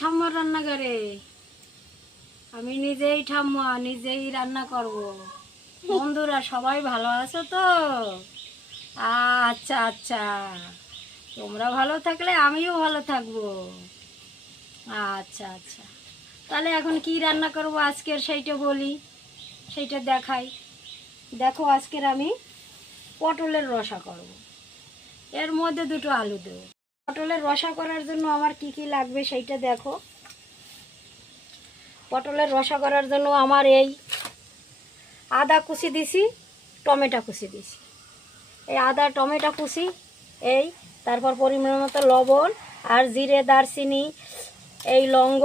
ঠাম্মার রান্নাঘরে আমি নিজেই ঠাম্মা, নিজেই রান্না করব। বন্ধুরা সবাই ভালো আছো তো? আচ্ছা আচ্ছা, তোমরা ভালো থাকলে আমিও ভালো থাকবো। আচ্ছা আচ্ছা, তাহলে এখন কি রান্না করব আজকের সেইটা বলি, সেইটা দেখাই। দেখো, আজকের আমি পটলের রসা করব। এর মধ্যে দুটো আলু দেবো। পটলের রসা করার জন্য আমার কি কি লাগবে সেইটা দেখো। পটলের রসা করার জন্য আমার এই আদা কুচি দিছি, টমেটো কুচি দিছি। এই আদা টমেটো কুচি, এই তারপর পরিমাণ মতো লবণ আর জিরে, দারচিনি, এই লবঙ্গ,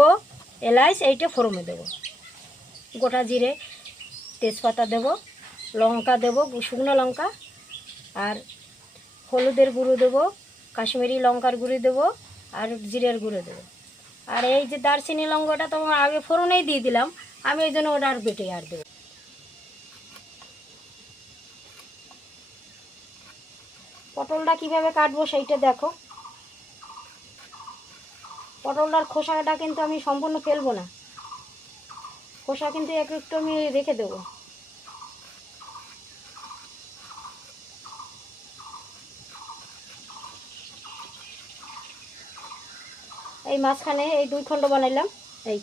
এলাচ, এইটা ফোড়নে দেবো। গোটা জিরে, তেজপাতা দেব, লঙ্কা দেব, শুকনো লঙ্কা, আর হলুদের গুঁড়ো দেবো, কাশ্মীরি লঙ্কার গুঁড়ো দেবো, আর জিরের গুঁড়ো দেবো। আর এই যে দারচিনি লঙ্কাটা তোমার আগে ফোড়নেই দিয়ে দিলাম, আমি এই জন্য ওটা আর বেটে আর দেবো। পটলটা কিভাবে কাটবো সেইটা দেখো। পটলটার খোসাটা কিন্তু আমি সম্পূর্ণ ফেলবো না, খোসা কিন্তু একটু একটু আমি রেখে দেবো। এই মাঝখানে এই দুই খণ্ড বানাইলাম, এই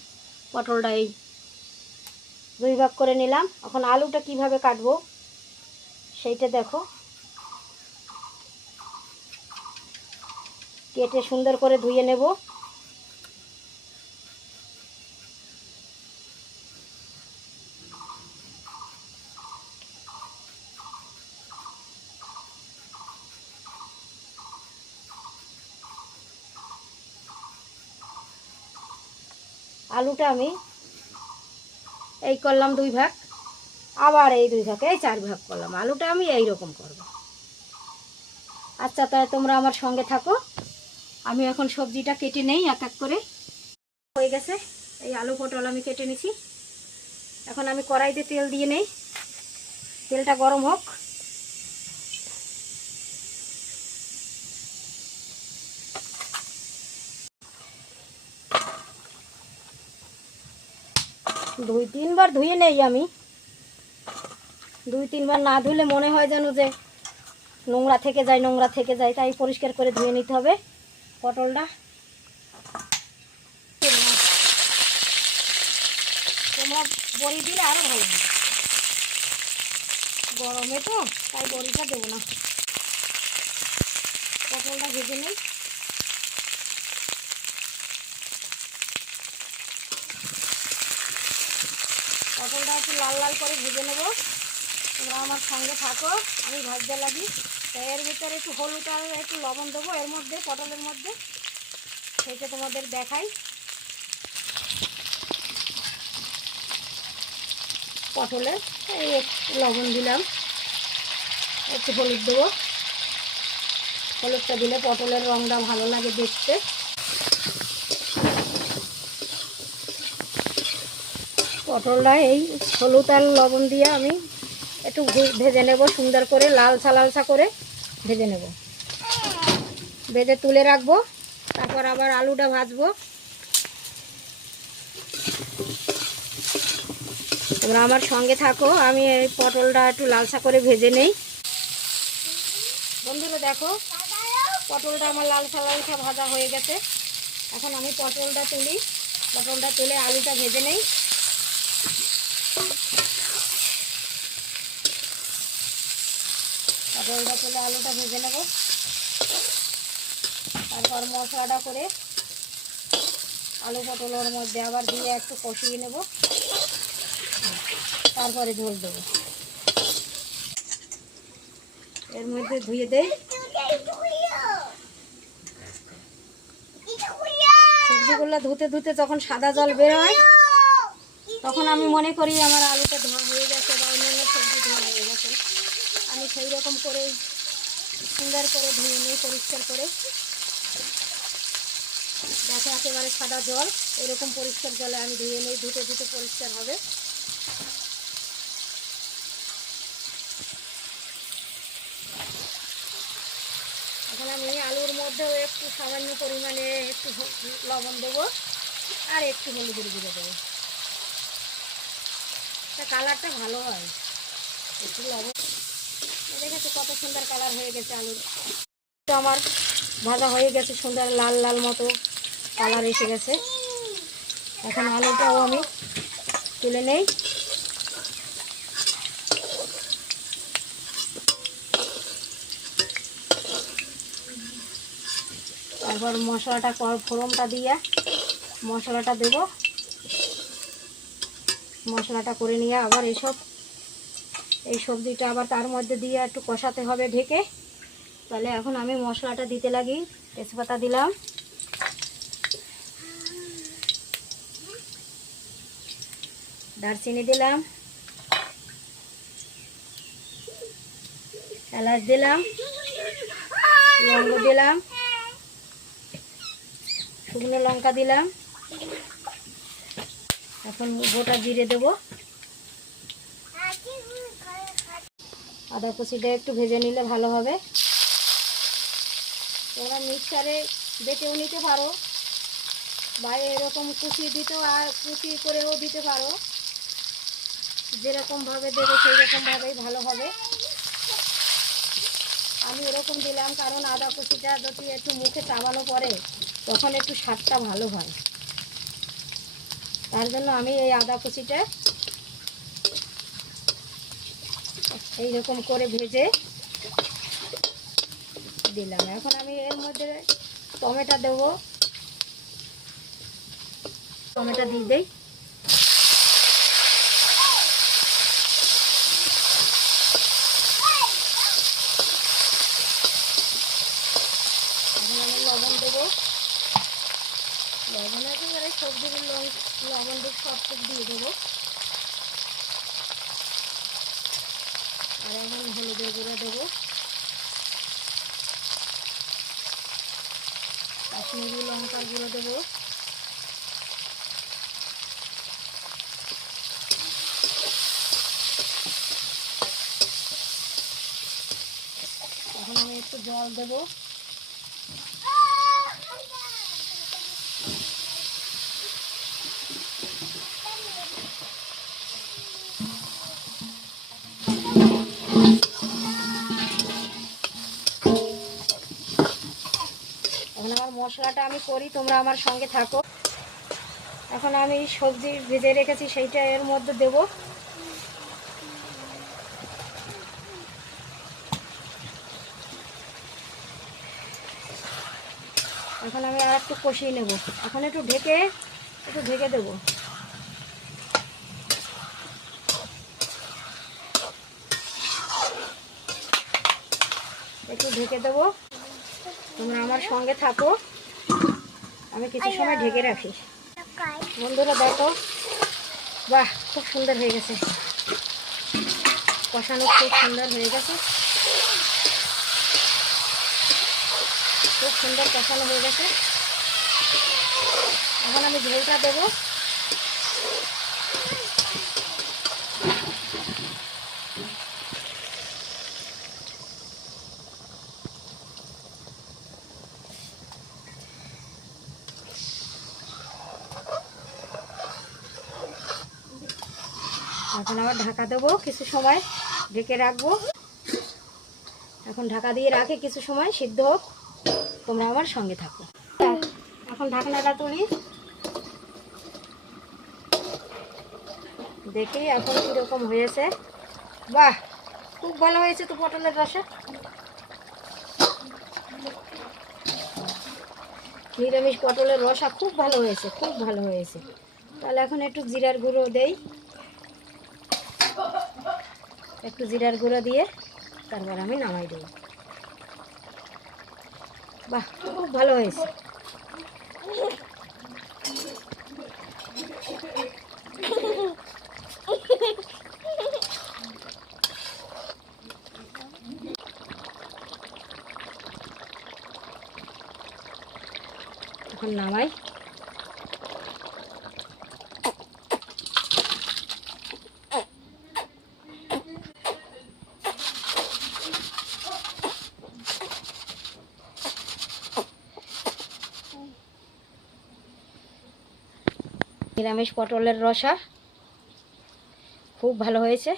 পটলটা এই দুই ভাগ করে নিলাম। এখন আলুটা কিভাবে কাটবো সেইটা দেখো। কেটে সুন্দর করে ধুয়ে নেব। আলুটা আমি এই করলাম দুই ভাগ, আবার এই দুই ভাগ, এই চার ভাগ করলাম। আলুটা আমি এই রকম করব। আচ্ছা, তাই তোমরা আমার সঙ্গে থাকো। আমি এখন সবজিটা কেটে নেই এক এক করে। হয়ে গেছে, এই আলু পটল আমি কেটে নিছি। এখন আমি কড়াইতে তেল দিয়ে নেই, তেলটা গরম হোক। দুই তিনবার ধুয়ে নেই আমি। দুই তিনবার না ধুলে মনে হয় যেন যে নোংরা থেকে যায়, নোংরা থেকে যায়, তাই পরিষ্কার করে ধুয়ে নিতে হবে পটলটা। তোমরা বড়ি দিলে আরও ভালো হবে, গরমে তো তাই বড়িটা দেবো না। পটলটা ভেজে নিই। পটলটা একটু লাল লাল করে ভেজে নেব। তোমরা আমার সঙ্গে থাকো, আমি ভাজতে লাগি। তাই এর ভিতরে একটু হলুদ আর একটু লবণ দেবো এর মধ্যে, পটলের মধ্যে, সেইটা তোমাদের দেখাই। পটলে এই একটু লবণ দিলাম, একটু হলুদ দেবো। হলুদটা দিলে পটলের রঙটা ভালো লাগে দেখতে। পটলটা এই হলুদ আর লবণ দিয়ে আমি একটু ভেজে নেব, সুন্দর করে লালসা লালসা করে ভেজে নেব। ভেজে তুলে রাখবো, তারপর আবার আলুটা ভাজবো। তোমরা আমার সঙ্গে থাকো, আমি এই পটলটা একটু লালসা করে ভেজে নেই। বন্ধুরা দেখো, পটলটা আমার লালসা লালসা ভাজা হয়ে গেছে। এখন আমি পটলটা তুলি, পটলটা তুলে আলুটা ভেজে নেই। পটলটা তুলে আলুটা ভেজে নেব। তারপর মশলাটা করে আলু পটলের মধ্যে আবার দিয়ে একটু কষিয়ে নেব, তারপরে ঝোল দেবো। এর মধ্যে ধুয়ে দেই। সবজিগুলো ধুতে ধুতে যখন সাদা জল বের হয়, তখন আমি মনে করি আমার আলুটা ধোয়া হয়ে গেছে বা অন্যান্য সবজি ধোয়া হয়ে গেছে। আমি সেই রকম করে সুন্দর করে ধুয়ে নিই, পরিষ্কার করে। দেখো একেবারে সাদা জল, এরকম পরিষ্কার জলে আমি ধুয়ে নিই, ধুতে ধুতে পরিষ্কার হবে। এখন আমি আলুর মধ্যেও একটু সামান্য পরিমাণে একটু লবণ দেবো, আর একটু হলুদের গুঁড়ো দেবো, কালারটা ভালো হয়। একটু লবণ, দেখেছো কত সুন্দর কালার হয়ে গেছে আলুর। তো আমার ভাজা হয়ে গেছে, সুন্দর লাল লাল মতো কালার এসে গেছে। এখন আলুটাও আমি তুলে নেই। তারপর মশলাটা ফোড়নটা দিয়ে মশলাটা দেব। মশলাটা করে নিয়ে আবার এই সবজিটা আবার তার মধ্যে দিয়ে একটু কষাতে হবে ঢেকে। তাহলে এখন আমি মশলাটা দিতে লাগি। তেজপাতা দিলাম, দারচিনি দিলাম, এলাচ দিলাম, লবঙ্গ দিলাম, শুকনো লঙ্কা দিলাম। এখন গোটা জিরে দেব। আদা কুচিটা একটু ভেজে নিলে ভালো হবে। তোমরা মিক্সারে বেটেও নিতে পারো বা এরকম কুচি দিতেও আর কুচি করেও দিতে পারো। যেরকমভাবে দেবে সেই রকমভাবেই ভালো হবে। আমি এরকম দিলাম কারণ আদা কুচিটা যদি একটু মুখে চাবানো পরে তখন একটু স্বাদটা ভালো হয়। তার জন্য আমি এই আদা কুচিটা এইরকম করে ভেজে দিলাম। এখন আমি এর মধ্যে টমেটো দেব। টমেটো দিয়ে দেই। এখন আমি লবণ দেবো। লবণ একেবারে সবজির লবণ দিয়ে সব দিয়ে দেবো। আর এখন হলুদের গুঁড়ো দেবো, কাশ্মীরি লঙ্কার গুঁড়ো দেবো, এখন আমি একটু জল দেবো। এখন আমার মশলাটা আমি করি, তোমরা আমার সঙ্গে থাকো। এখন আমি সবজি ভেজে রেখেছি সেইটা এর মধ্যে দেব। এখন আমি আর একটু কষিয়ে নেব। এখন একটু ঢেকে দেব। একটু ঢেকে দেব। তোমরা আমার সঙ্গে থাকো, আমি কিছু সময় ঢেকে রাখি। বন্ধুরা দেখো, বাহ খুব সুন্দর হয়ে গেছে, কষানো খুব সুন্দর হয়ে গেছে, খুব সুন্দর কষানো হয়ে গেছে। এখন আমি ঝোলটা দেবো। এখন আবার ঢাকা দেবো, কিছু সময় ঢেকে রাখবো। এখন ঢাকা দিয়ে রাখি কিছু সময় সিদ্ধ হোক, তোমরা আমার সঙ্গে থাকো। এখন ঢাকনাটা তুলি, দেখি এখন কীরকম হয়েছে। বাহ খুব ভালো হয়েছে তো পটলের রসা। নিরামিষ পটলের রসা খুব ভালো হয়েছে, খুব ভালো হয়েছে। তাহলে এখন একটু জিরার গুঁড়ো দেই, একটু জিরার গুঁড়ো দিয়ে তারপর আমি নামাই দেব। বাহ খুব ভালো হয়েছে। এখন নামাই। নিরামিষ পটলের রসা খুব ভালো হয়েছে।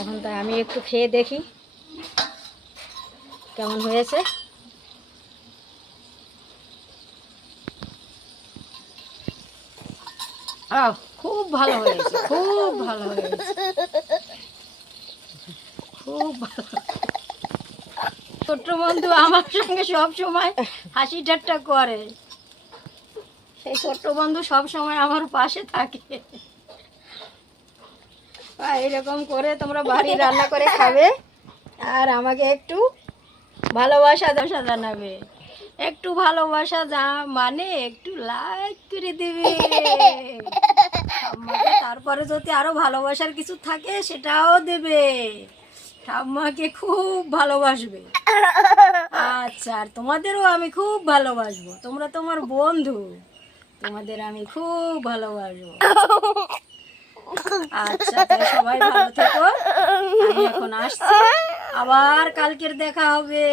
এখন তাই আমি একটু খেয়ে দেখি কেমন হয়েছে। খুব ভালো হয়েছে, খুব ভালো হয়েছে, খুব ভালো। ছোট্ট বন্ধু আমার সঙ্গে সব সময় হাসি ঠাট্টা করে, সেই ছোট্ট বন্ধু সব সময় আমার পাশে থাকে। এরকম করে তোমরা বাড়ি রান্না করে খাবে আর আমাকে একটু ভালোবাসা জানাবে। একটু ভালোবাসা মানে একটু লাইক করে দেবে। তারপরে যদি আরো ভালোবাসার কিছু থাকে সেটাও দেবে। ঠাম্মাকে খুব ভালোবাসবে। আচ্ছা, আর তোমাদেরও আমি খুব ভালোবাসবো, তোমরা তোমার বন্ধু, তোমাদের আমি খুব ভালোবাসবো। আচ্ছা, সবাই ভালো থেকো। আমি এখন আসছি, আবার কালকের দেখা হবে।